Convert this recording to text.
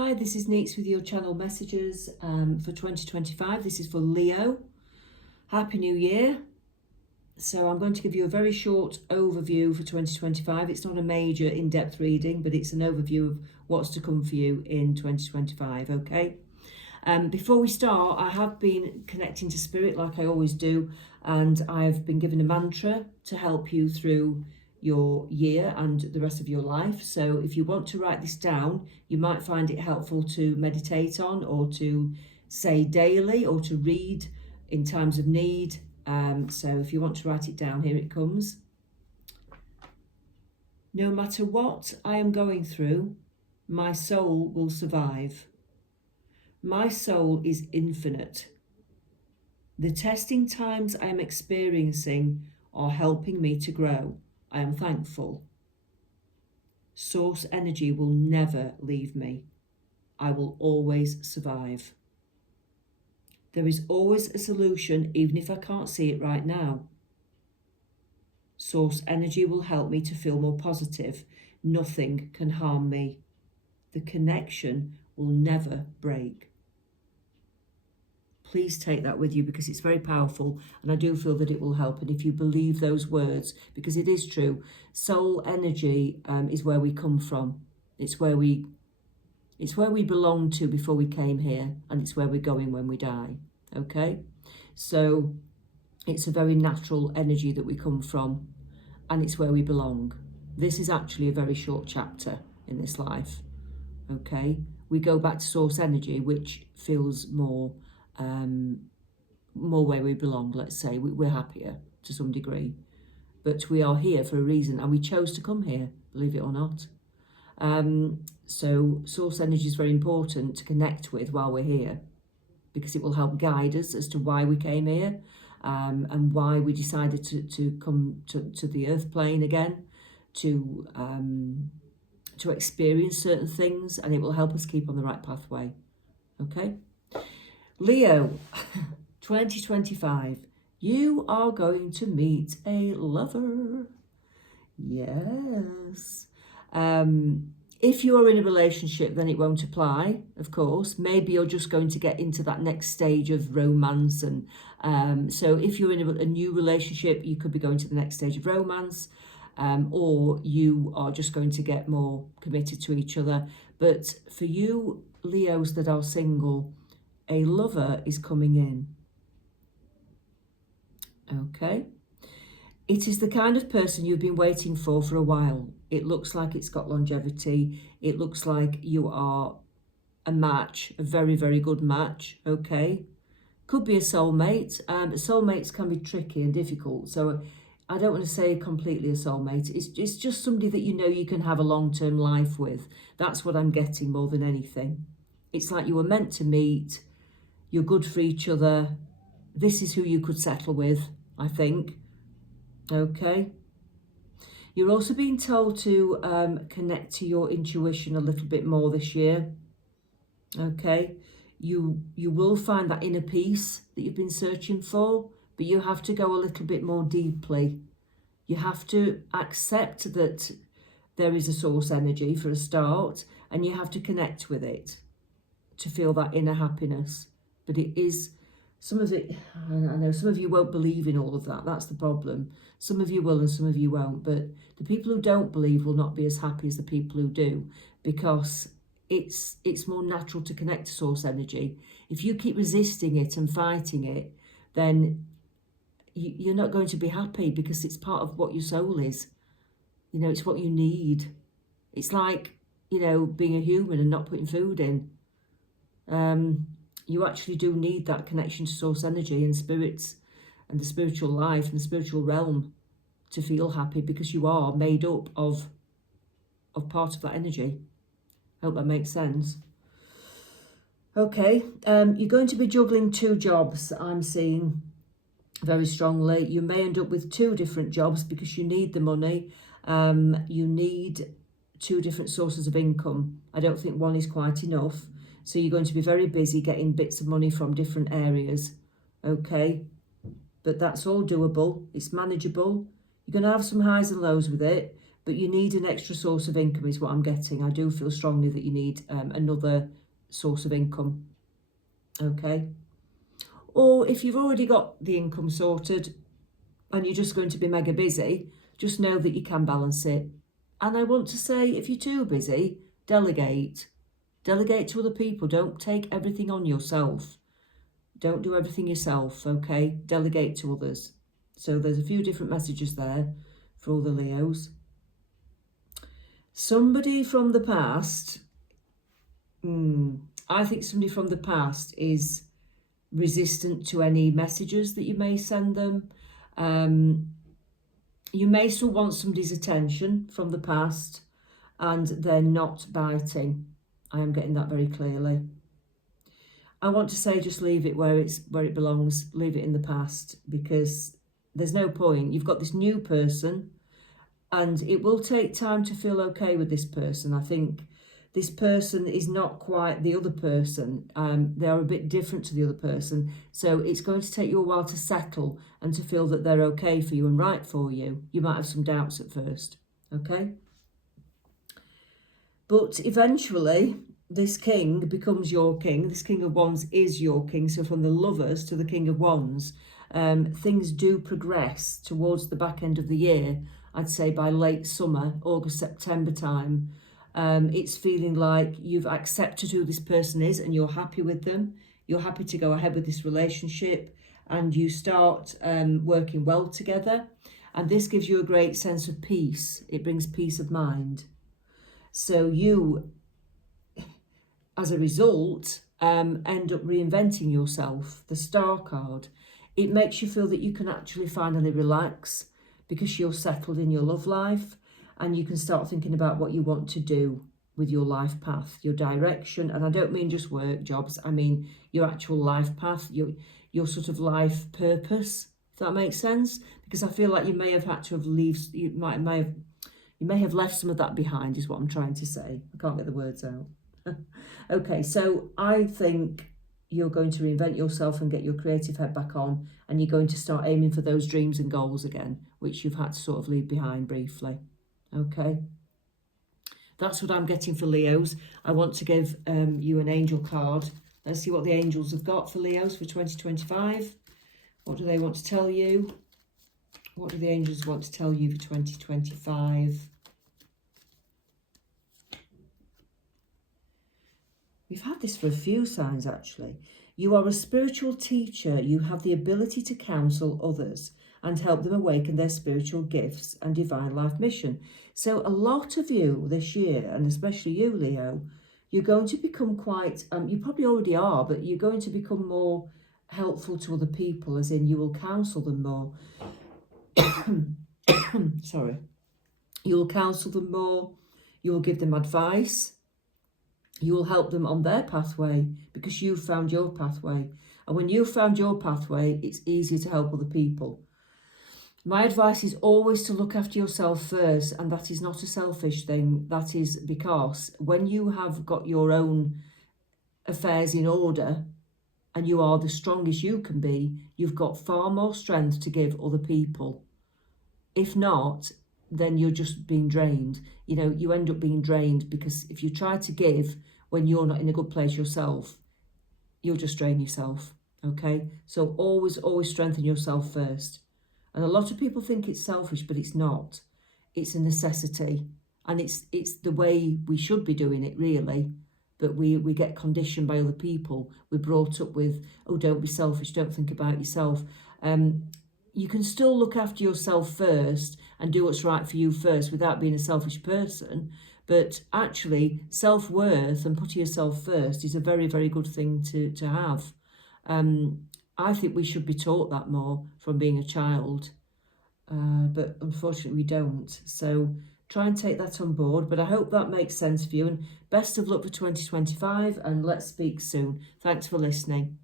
Hi, this is Neets with your channel messages for 2025. This is for Leo. Happy New Year. So I'm going to give you a very short overview for 2025. It's not a major in-depth reading, but it's an overview of what's to come for you in 2025, okay? Before we start, I have been connecting to Spirit like I always do, and I've been given a mantra to help you through your year and the rest of your life. So if you want to write this down, you might find it helpful to meditate on, or to say daily, or to read in times of need. So if you want to write it down, here it comes. No matter what I am going through, my soul will survive. My soul is infinite. The testing times I am experiencing are helping me to grow. I am thankful. Source energy will never leave me. I will always survive. There is always a solution, even if I can't see it right now. Source energy will help me to feel more positive. Nothing can harm me. The connection will never break. Please take that with you, because it's very powerful, and I do feel that it will help. And if you believe those words, because it is true, soul energy is where we come from. It's where we belong to before we came here, and it's where we're going when we die. Okay, so it's a very natural energy that we come from, and it's where we belong. This is actually a very short chapter in this life. Okay, we go back to source energy, which feels more where we belong. Let's say we're happier to some degree, but we are here for a reason, and we chose to come here, believe it or not. So source energy is very important to connect with while we're here, because it will help guide us as to why we came here, and why we decided to come to the earth plane again, to experience certain things, and it will help us keep on the right pathway. Okay, Leo, 2025, you are going to meet a lover. Yes. If you're in a relationship, then it won't apply, of course. Maybe you're just going to get into that next stage of romance. And so if you're in a new relationship, you could be going to the next stage of romance, or you are just going to get more committed to each other. But for you, Leos that are single, a lover is coming in. Okay. It is the kind of person you've been waiting for a while. It looks like it's got longevity. It looks like you are a match, a very, very good match. Okay. Could be a soulmate. Soulmates can be tricky and difficult. So I don't want to say completely a soulmate. It's just somebody that you know you can have a long-term life with. That's what I'm getting more than anything. It's like you were meant to meet. You're good for each other. This is who you could settle with, I think. Okay. You're also being told to connect to your intuition a little bit more this year. Okay. You will find that inner peace that you've been searching for, but you have to go a little bit more deeply. You have to accept that there is a source energy for a start, and you have to connect with it to feel that inner happiness. But it is, some of it, I know some of you won't believe in all of that. That's the problem. Some of you will and some of you won't. But the people who don't believe will not be as happy as the people who do, because it's more natural to connect to source energy. If you keep resisting it and fighting it, then you're not going to be happy, because it's part of what your soul is. You know, it's what you need. It's like, you know, being a human and not putting food in. You actually do need that connection to source energy and spirits and the spiritual life and the spiritual realm to feel happy, because you are made up of part of that energy. I hope that makes sense. Okay, you're going to be juggling 2 jobs, I'm seeing very strongly. You may end up with 2 different jobs because you need the money. You need 2 different sources of income. I don't think one is quite enough. So you're going to be very busy getting bits of money from different areas. Okay, but that's all doable. It's manageable. You're going to have some highs and lows with it, but you need an extra source of income is what I'm getting. I do feel strongly that you need another source of income, okay? Or if you've already got the income sorted and you're just going to be mega busy, just know that you can balance it. And I want to say, if you're too busy, delegate. Delegate to other people. Don't take everything on yourself. Don't do everything yourself, okay? Delegate to others. So there's a few different messages there for all the Leos. Somebody from the past, I think somebody from the past is resistant to any messages that you may send them. You may still want somebody's attention from the past and they're not biting. I am getting that very clearly. I want to say just leave it where it belongs, leave it in the past, because there's no point. You've got this new person and it will take time to feel okay with this person. I think this person is not quite the other person. They are a bit different to the other person. So it's going to take you a while to settle and to feel that they're okay for you and right for you. You might have some doubts at first, okay? But eventually, this king becomes your king. This king of wands is your king. So from the lovers to the king of wands, things do progress towards the back end of the year. I'd say by late summer, August, September time. It's feeling like you've accepted who this person is and you're happy with them. You're happy to go ahead with this relationship and you start working well together. And this gives you a great sense of peace. It brings peace of mind. So you, as a result, end up reinventing yourself. The Star card, it makes you feel that you can actually finally relax because you're settled in your love life and you can start thinking about what you want to do with your life path, your direction. And I don't mean just work, jobs. I mean your actual life path, your sort of life purpose, if that makes sense. Because I feel like you may have had to you may have left some of that behind, is what I'm trying to say. I can't get the words out. Okay, so I think you're going to reinvent yourself and get your creative head back on, and you're going to start aiming for those dreams and goals again, which you've had to sort of leave behind briefly. Okay, that's what I'm getting for Leos. I want to give you an angel card. Let's see what the angels have got for Leos for 2025. What do they want to tell you? What do the angels want to tell you for 2025? We've had this for a few signs, actually. You are a spiritual teacher. You have the ability to counsel others and help them awaken their spiritual gifts and divine life mission. So a lot of you this year, and especially you, Leo, you're going to become quite, you probably already are, but you're going to become more helpful to other people, as in you will counsel them more. Sorry. You will counsel them more. You will give them advice. You will help them on their pathway because you've found your pathway. And when you've found your pathway, it's easier to help other people. My advice is always to look after yourself first, and that is not a selfish thing. That is because when you have got your own affairs in order and you are the strongest you can be, you've got far more strength to give other people. If not, then you're just being drained. You know, you end up being drained because if you try to give when you're not in a good place yourself, you'll just drain yourself, okay? So always strengthen yourself first. And a lot of people think it's selfish, but it's not. It's a necessity. And it's the way we should be doing it, really. But we get conditioned by other people. We're brought up with, oh, don't be selfish, don't think about yourself. You can still look after yourself first and do what's right for you first without being a selfish person. But actually, self-worth and putting yourself first is a very, very good thing to have. I think we should be taught that more from being a child. But unfortunately, we don't. So try and take that on board. But I hope that makes sense for you. And best of luck for 2025. And let's speak soon. Thanks for listening.